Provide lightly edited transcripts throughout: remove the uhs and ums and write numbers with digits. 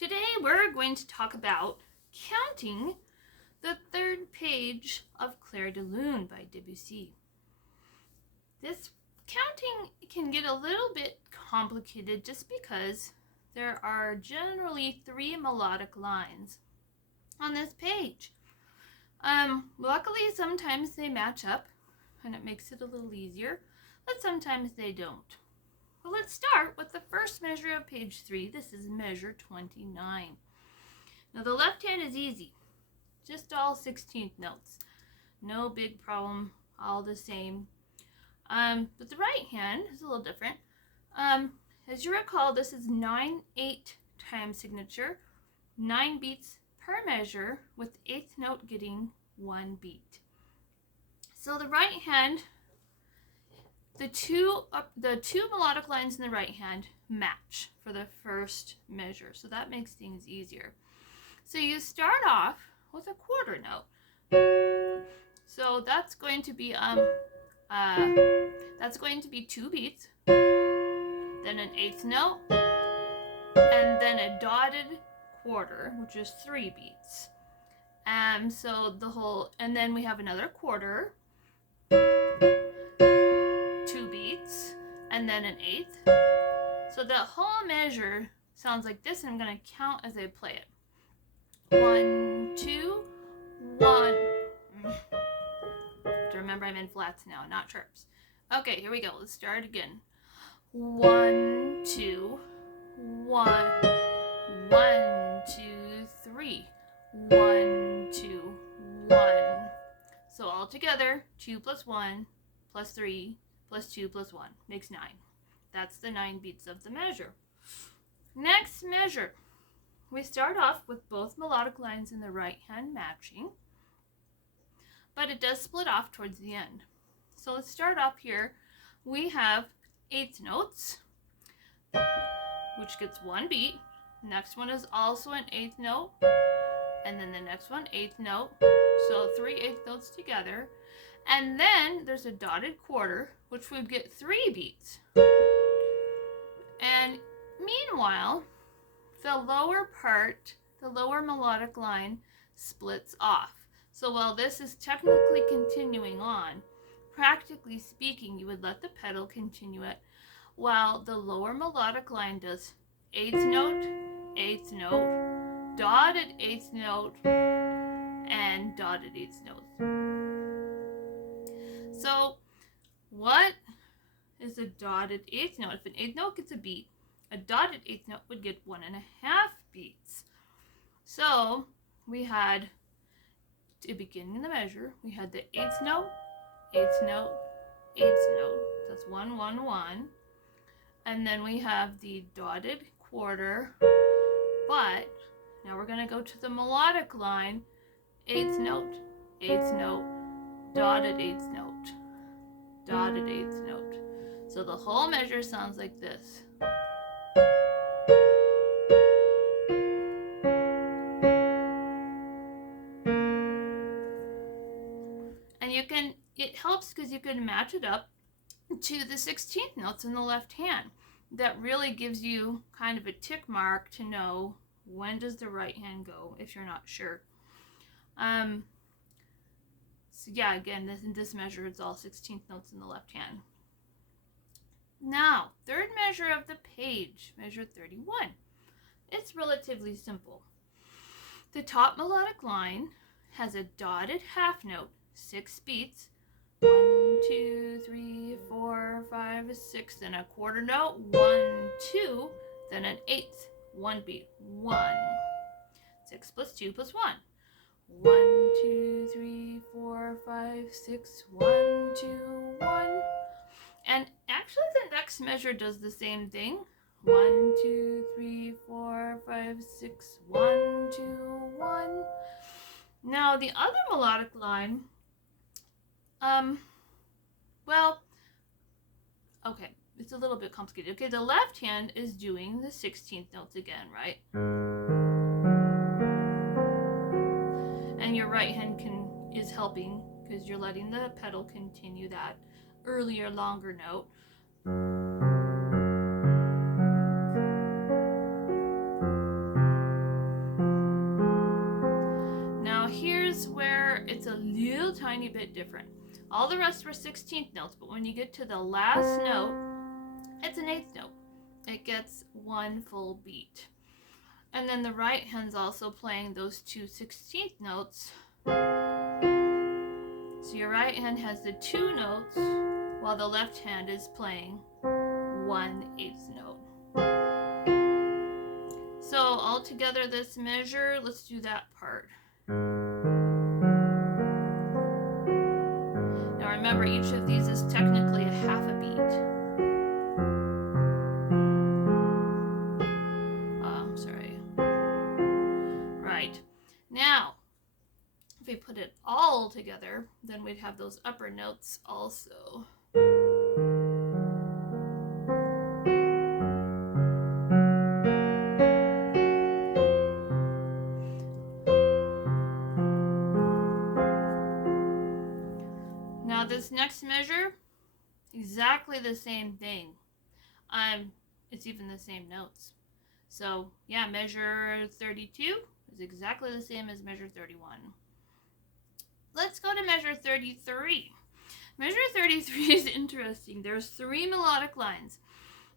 Today we're going to talk about counting the third page of Clair de Lune by Debussy. This counting can get a little bit complicated just because there are generally 3 melodic lines on this page. Luckily, sometimes they match up and it makes it a little easier, but sometimes they don't. Well, let's start with the first measure of page 3. This is measure 29. Now the left hand is easy, just all 16th notes. No big problem, all the same. But the right hand is a little different. As you recall, this is 9/8 time signature, 9 beats per measure, with 8th note getting 1 beat. So the right hand, the two melodic lines in the right hand match for the first measure, so that makes things easier. So you start off with a quarter note. So that's going to be 2 beats, then an 8th note, and then a dotted quarter, which is 3 beats. And then we have another quarter, 2 beats, and then an 8th. So the whole measure sounds like this, and I'm going to count as I play it. 1, 2, 1. To remember, I'm in flats now, not sharps. Okay, here we go. Let's start again. 1, 2, 1. 1, 2, 3. 1, 2, 1. So all together, 2 plus 1 plus 3 plus 2 plus 1 makes 9. That's the 9 beats of the measure. Next measure. We start off with both melodic lines in the right hand matching, but it does split off towards the end. So let's start off here. We have 8th notes, which gets 1 beat. Next one is also an 8th note, and then the next one 8th note. So 3 8th notes together. And then there's a dotted quarter, which would get 3 beats. And meanwhile, the lower part, the lower melodic line, splits off. So while this is technically continuing on, practically speaking, you would let the pedal continue it, while the lower melodic line does 8th note, 8th note, dotted 8th note, and dotted 8th note. So what is a dotted 8th note? If an 8th note gets a beat, a dotted 8th note would get 1.5 beats. So we had, at the beginning of the measure, we had the 8th note, 8th note, 8th note. That's 1, 1, 1. And then we have the dotted quarter, but now we're going to go to the melodic line, 8th note, 8th note, dotted 8th note, dotted 8th note. So the whole measure sounds like this. And it helps because you can match it up to the 16th notes in the left hand. That really gives you kind of a tick mark to know when does the right hand go if you're not sure. So yeah, again, in this measure, it's all 16th notes in the left hand. Now, third measure of the page, measure 31. It's relatively simple. The top melodic line has a dotted half note, 6 beats. 1, 2, 3, 4, 5, 6, then a quarter note, 1, 2, then an 8th, 1 beat, 1. 6 plus 2 plus 1. 1, 2, 3, 4, 5, 6, 1, 2, 1. And actually the next measure does the same thing. 1, 2, 3, 4, 5, 6, 1, 2, 1. Now the other melodic line, okay, it's a little bit complicated. Okay, the left hand is doing the 16th notes again, right? And your right hand is helping because you're letting the pedal continue that earlier, longer note. little tiny bit different. All the rest were 16th notes, but when you get to the last note, it's an 8th note. It gets one full beat. And then the right hand's also playing those two 16th notes. So your right hand has the 2 notes, while the left hand is playing 1/8 note. So all together this measure, let's do that part. Now remember, each of these is technically a half a beat. Right. Now, if we put it all together, then we'd have those upper notes also. Now this next measure, exactly the same thing. It's even the same notes. So yeah, measure 32 is exactly the same as measure 31. Let's go to measure 33. Measure 33 is interesting. There's 3 melodic lines,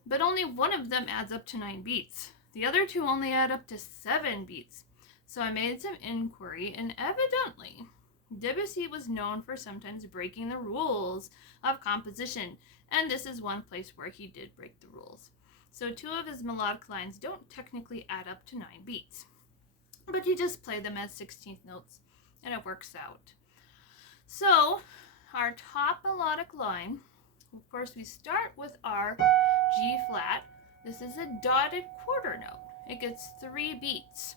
but only one of them adds up to 9 beats. The other 2 only add up to 7 beats. So I made some inquiry, and evidently Debussy was known for sometimes breaking the rules of composition, and this is one place where he did break the rules. So 2 of his melodic lines don't technically add up to 9 beats, but you just play them as 16th notes, and it works out. So our top melodic line, of course, we start with our G flat. This is a dotted quarter note. It gets 3 beats,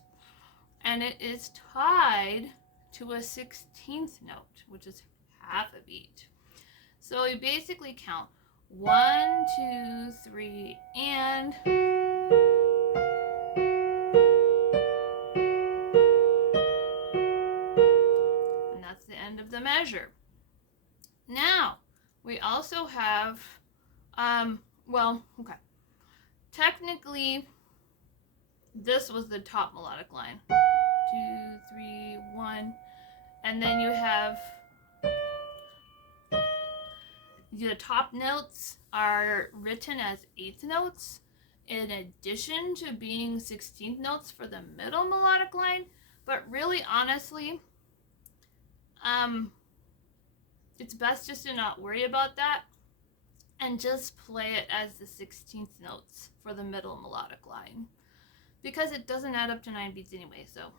and it is tied to a 16th note, which is half a beat. So we basically count 1, 2, 3, and that's the end of the measure. Now we also have technically this was the top melodic line. 2, 3, 1, and then you have the top notes are written as 8th notes in addition to being 16th notes for the middle melodic line, but really honestly, it's best just to not worry about that and just play it as the 16th notes for the middle melodic line, because it doesn't add up to 9 beats anyway, so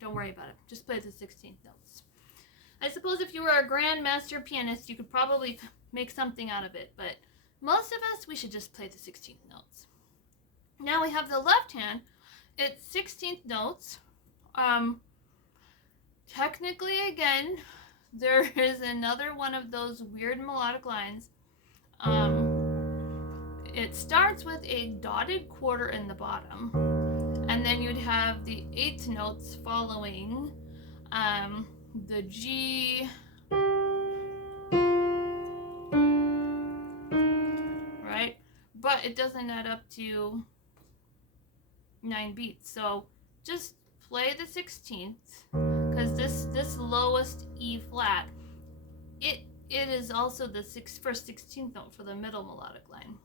don't worry about it. Just play the 16th notes. I suppose if you were a grandmaster pianist, you could probably make something out of it, but most of us, we should just play the 16th notes. Now we have the left hand. It's 16th notes. Technically, again, there is another one of those weird melodic lines. It starts with a dotted quarter in the bottom, and then you'd have the 8th notes following the G, right? But it doesn't add up to 9 beats. So just play the 16th, because this lowest E flat, it is also the first 16th note for the middle melodic line.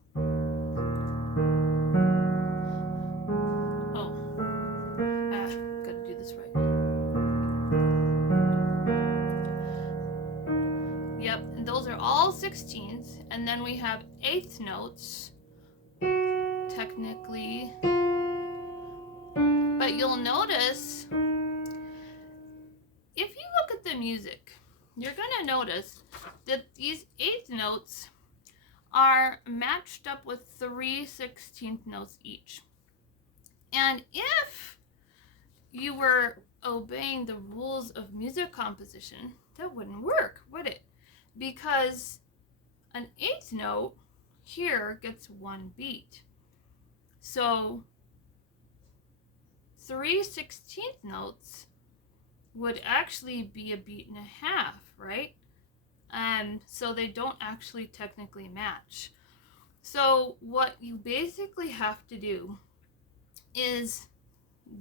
Gotta do this right. Yep, and those are all 16ths, and then we have 8th notes, technically. But you'll notice, if you look at the music, you're gonna notice that these 8th notes are matched up with 3 16th notes each. And if you were obeying the rules of music composition, that wouldn't work, would it? Because an 8th note here gets 1 beat. So 3 16th notes would actually be a beat and a half, right? And so they don't actually technically match. So what you basically have to do is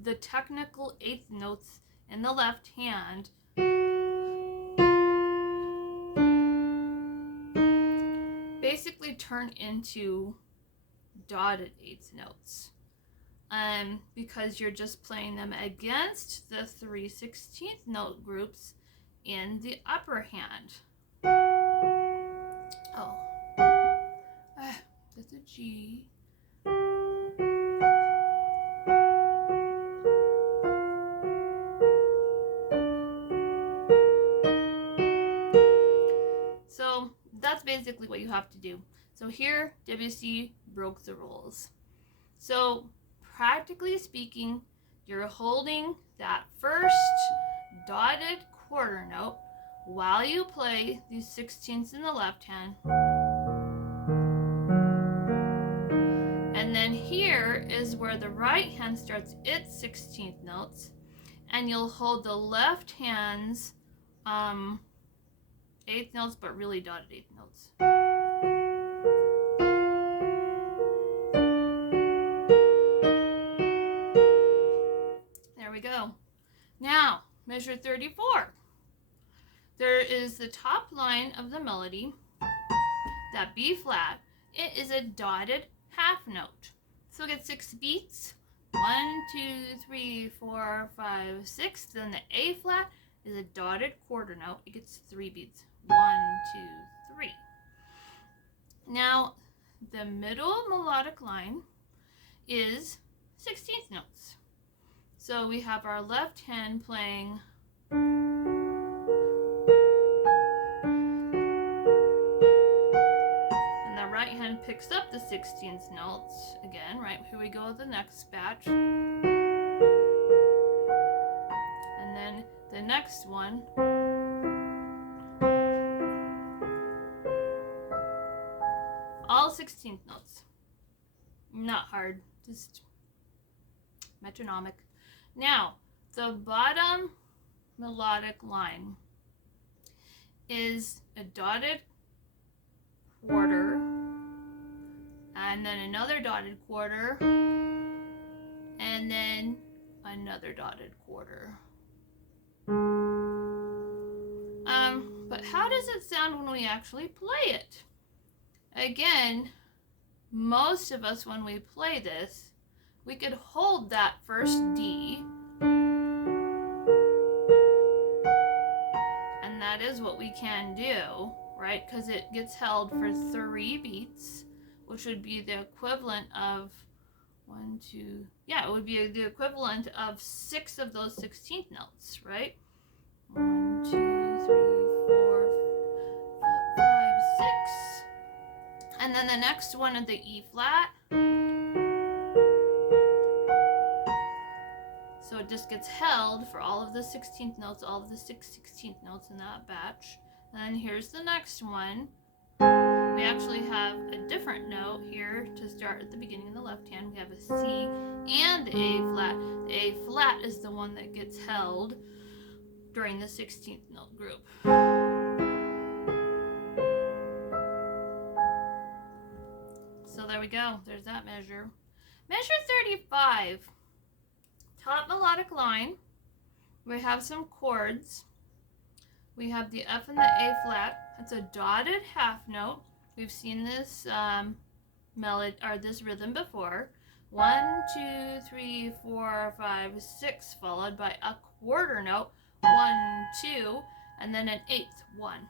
the technical 8th notes in the left hand basically turn into dotted eighth notes. Because you're just playing them against the 3/16th note groups in the upper hand. Oh, that's a G. So that's basically what you have to do. So here, Debussy broke the rules. So practically speaking, you're holding that first dotted quarter note while you play these 16ths in the left hand. And then here is where the right hand starts its 16th notes, and you'll hold the left hand's eighth notes, but really dotted eighth notes. There we go. Now, measure 34. There is the top line of the melody, that B flat. It is a dotted half note. So get 6 beats. 1, 2, 3, 4, 5, 6. Then the A flat is a dotted quarter note. It gets 3 beats. 1, 2, 3. Now, the middle melodic line is 16th notes. So we have our left hand playing and the right hand picks up the 16th notes again. Right, here we go with the next batch. And then the next one. All 16th notes. Not hard, just metronomic. Now, the bottom melodic line is a dotted quarter, and then another dotted quarter, and then another dotted quarter. But how does it sound when we actually play it? Again, most of us, when we play this, we could hold that first D, and that is what we can do, right? Because it gets held for 3 beats, which would be the equivalent of 1, 2, yeah, it would be the equivalent of 6 of those 16th notes, right? 1, 2, 3, 4, 5, 6. And then the next one of the E flat. So it just gets held for all of the 16th notes, all of the 16th notes in that batch. And then here's the next one. We actually have a different note here to start at the beginning of the left hand. We have a C and the A flat. The A flat is the one that gets held during the 16th note group. So there we go. There's that measure. Measure 35. Top melodic line. We have some chords. We have the F and the A flat. It's a dotted half note. We've seen this melody or this rhythm before. 1, 2, 3, 4, 5, 6, followed by a quarter note. 1, 2, and then an eighth 1.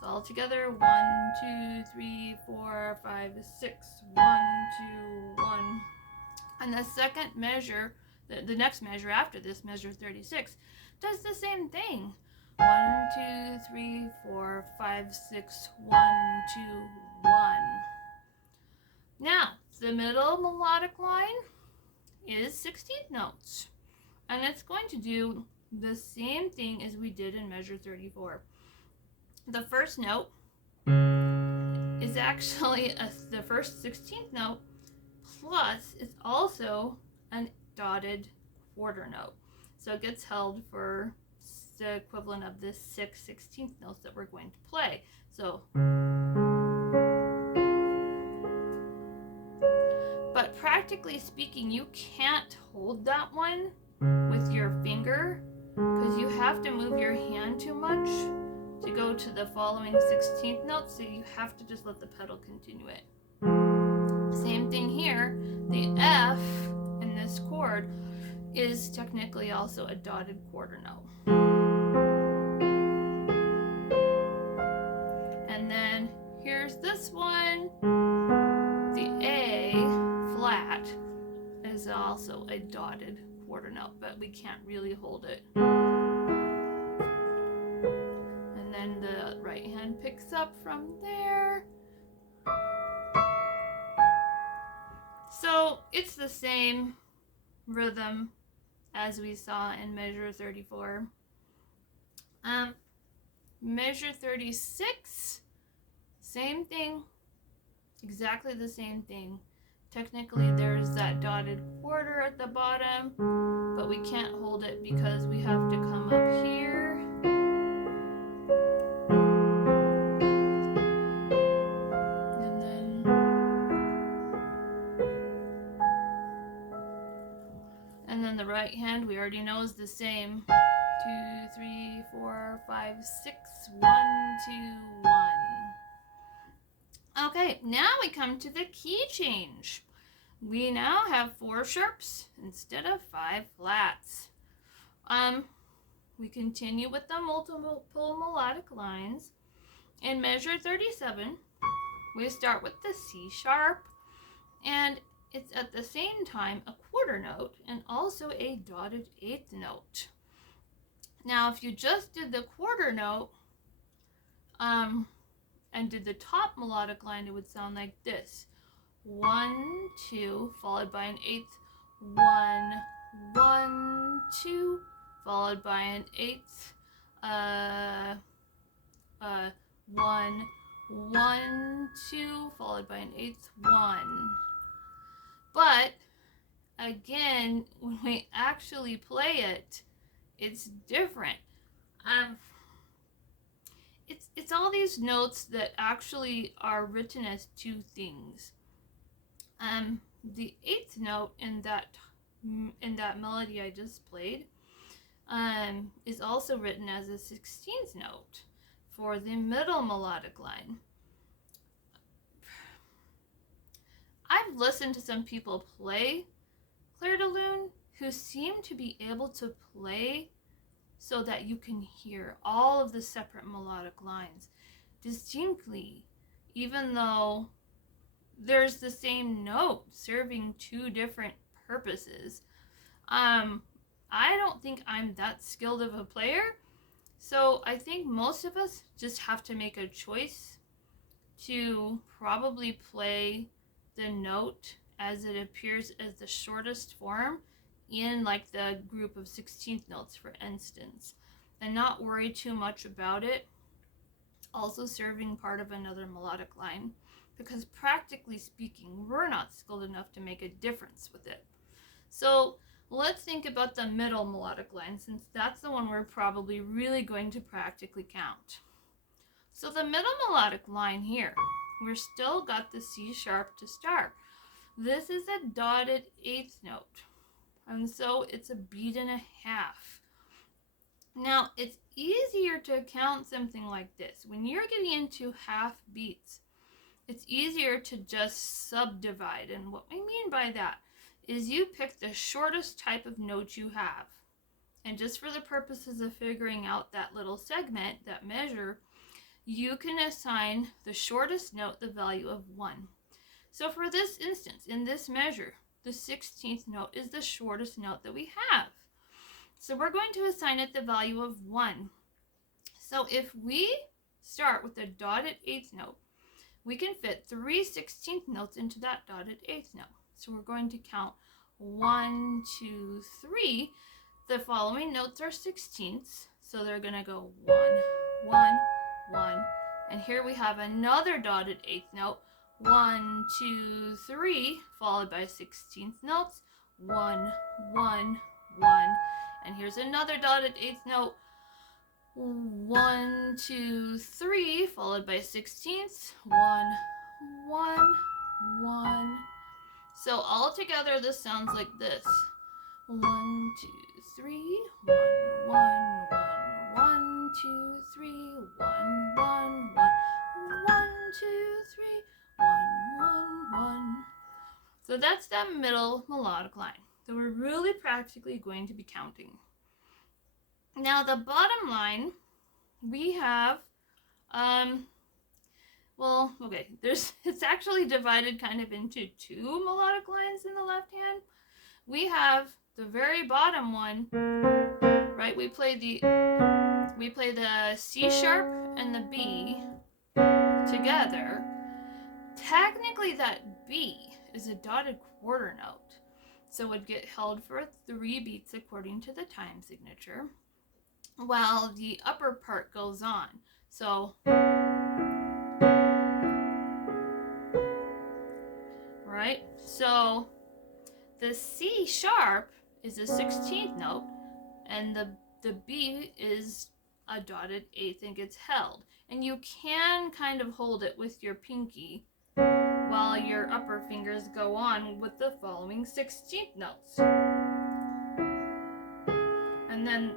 So all together, 1, 2, 3, 4, 5, 6, 1, 2, 1. And the second measure, the next measure after this, measure 36, does the same thing. 1, 2, 3, 4, 5, 6, 1, 2, 1. Now, the middle melodic line is 16th notes. And it's going to do the same thing as we did in measure 34. The first note is actually the first 16th note, plus it's also a dotted quarter note. So it gets held for the equivalent of the 6 16th notes that we're going to play. So, but practically speaking, you can't hold that one with your finger because you have to move your hand too much to go to the following 16th note, so you have to just let the pedal continue it. Same thing here, the F in this chord is technically also a dotted quarter note. And then here's this one, the A flat is also a dotted quarter note, but we can't really hold it. And then the right hand picks up from there. So it's the same rhythm as we saw in measure 34. Measure 36, same thing, exactly the same thing. Technically there's that dotted quarter at the bottom, but we can't hold it because we have to come up here. And then the right hand we already know is the same. 2, 3, 4, 5, 6, 1, 2, 1. Okay, now we come to the key change. We now have 4 sharps instead of 5 flats. We continue with the multiple melodic lines. In measure 37, we start with the C sharp, and it's at the same time a quarter note and also a dotted 8th note. Now, if you just did the quarter note and did the top melodic line, it would sound like this. 1, 2, followed by an 8th. 1, 1, 2, followed by an 8th. 1, 1, 2, followed by an 8th. 1. But again, when we actually play it, it's different. It's all these notes that actually are written as 2 things. The 8th note in that melody I just played is also written as a 16th note for the middle melodic line. I've listened to some people play Clair de Lune who seem to be able to play so that you can hear all of the separate melodic lines distinctly, even though there's the same note serving 2 different purposes. I don't think I'm that skilled of a player, so I think most of us just have to make a choice to probably play the note as it appears as the shortest form in like the group of 16th notes, for instance, and not worry too much about it also serving part of another melodic line, because practically speaking, we're not skilled enough to make a difference with it. So let's think about the middle melodic line, since that's the one we're probably really going to practically count. So the middle melodic line here, we're still got the C sharp to start. This is a dotted 8th note, and so it's a beat and a half. Now, it's easier to count something like this. When you're getting into half beats, it's easier to just subdivide. And what we mean by that is you pick the shortest type of note you have. And just for the purposes of figuring out that little segment, that measure, you can assign the shortest note the value of 1. So for this instance, in this measure, the 16th note is the shortest note that we have. So we're going to assign it the value of 1. So if we start with a dotted 8th note, we can fit 3 16th notes into that dotted 8th note. So we're going to count 1, 2, 3. The following notes are 16ths, so they're going to go 1, 1, 1. And here we have another dotted 8th note, 1, 2, 3, followed by 16th notes, 1, 1, 1. And here's another dotted 8th note, 1, 2, 3, followed by 16ths, 1, 1, 1. So all together this sounds like this. 1, 2, 3, 1, 1, 1, 1, 1, 2, 3, 1, 1, 1, 1, 2, 3, 1, 1, 1. So that's that middle melodic line. So we're really practically going to be counting. Now the bottom line, we have, well, okay, it's actually divided kind of into two melodic lines in the left hand. We have the very bottom one, right? We play the C sharp and the B together. Technically that B is a dotted quarter note, so it would get held for 3 beats according to the time signature, while the upper part goes on. So, right? So the C sharp is a 16th note, and the B is a dotted 8th and gets held. And you can kind of hold it with your pinky while your upper fingers go on with the following 16th notes. And then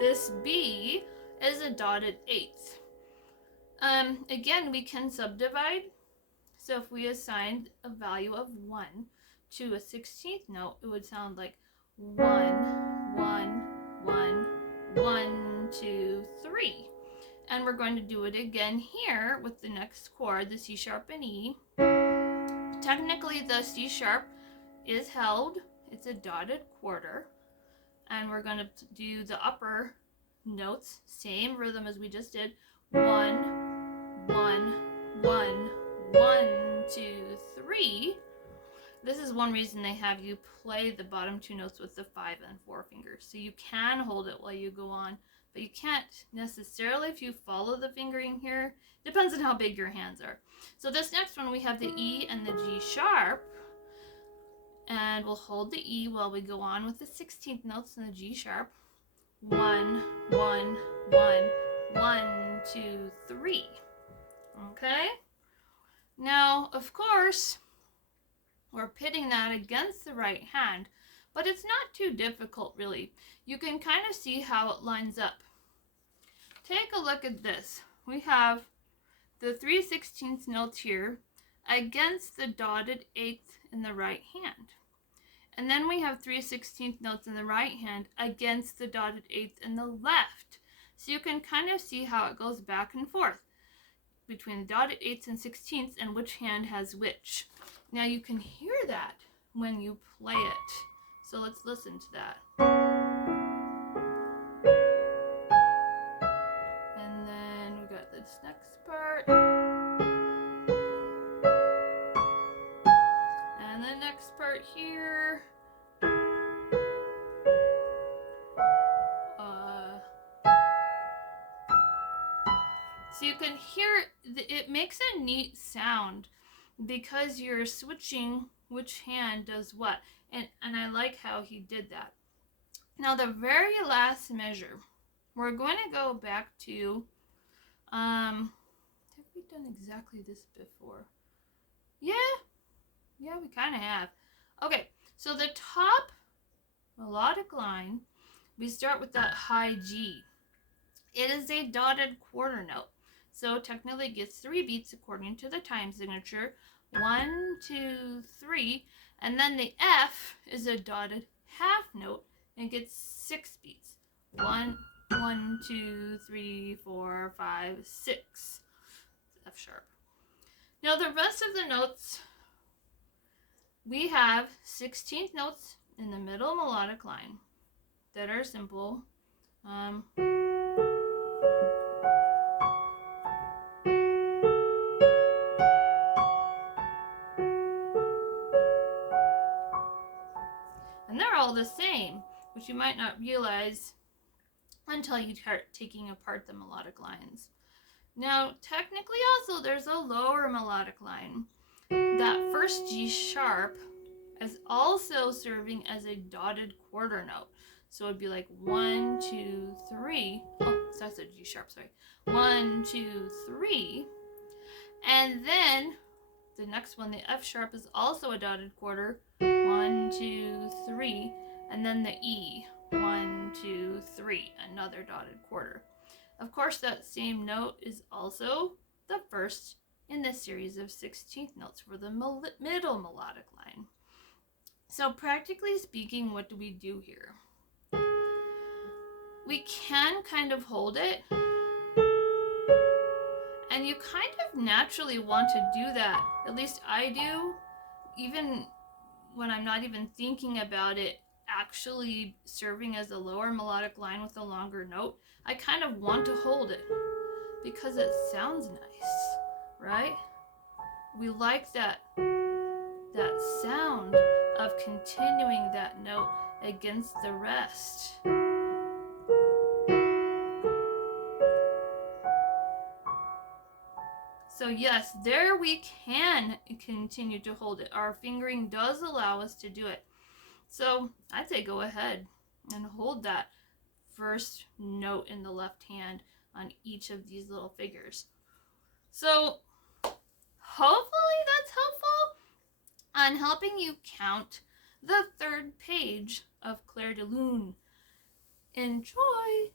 this B is a dotted 8th. Again, we can subdivide. So if we assigned a value of 1 to a 16th note, it would sound like 1, 1, 1, 1, 2, 3. And we're going to do it again here with the next chord, the C sharp and E. Technically the C sharp is held, it's a dotted quarter, and we're going to do the upper notes, same rhythm as we just did, 1, 1, 1, 1, 2, 3. This is one reason they have you play the bottom 2 notes with the 5 and 4 fingers. So you can hold it while you go on, but you can't necessarily if you follow the fingering here. Depends on how big your hands are. So this next one, we have the E and the G sharp. And we'll hold the E while we go on with the 16th notes in the G sharp. 1, 1, 1, 1, 2, 3. Okay? Now, of course, we're pitting that against the right hand, but it's not too difficult, really. You can kind of see how it lines up. Take a look at this. We have the 3/16 notes here against the dotted 8th in the right hand. And then we have 3/16 notes in the right hand against the dotted 8th in the left. So you can kind of see how it goes back and forth between the dotted 8ths and 16ths and which hand has which. Now you can hear that when you play it. So let's listen to that. And then we got this next part. And the next part here. So you can hear it makes a neat sound because you're switching which hand does what. And I like how he did that. Now the very last measure, we're going to go back to, have we done exactly this before? Yeah, we kind of have. Okay, so the top melodic line, we start with that high G. It is a dotted quarter note. So technically it gets 3 beats according to the time signature. 1, 2, 3. And then the F is a dotted half note and gets 6 beats. 1, 1, 2, 3, 4, 5, 6. F sharp. Now the rest of the notes, we have 16th notes in the middle melodic line that are simple. And they're all the same, which you might not realize until you start taking apart the melodic lines. Now, technically also there's a lower melodic line. That first G sharp is also serving as a dotted quarter note. So it'd be like 1, 2, 3. Oh, so that's a G sharp, sorry. 1, 2, 3. And then the next one, the F sharp, is also a dotted quarter. 1, 2, 3. And then the E. 1, 2, 3. Another dotted quarter. Of course, that same note is also the first in the series of 16th notes for the middle melodic line. So practically speaking, what do we do here? We can kind of hold it, and you kind of naturally want to do that. At least I do, even when I'm not even thinking about it actually serving as a lower melodic line with a longer note. I kind of want to hold it because it sounds nice, right? We like that sound of continuing that note against the rest. So yes, there we can continue to hold it. Our fingering does allow us to do it. So I'd say go ahead and hold that first note in the left hand on each of these little figures. So hopefully that's helpful on helping you count the third page of Clair de Lune. Enjoy!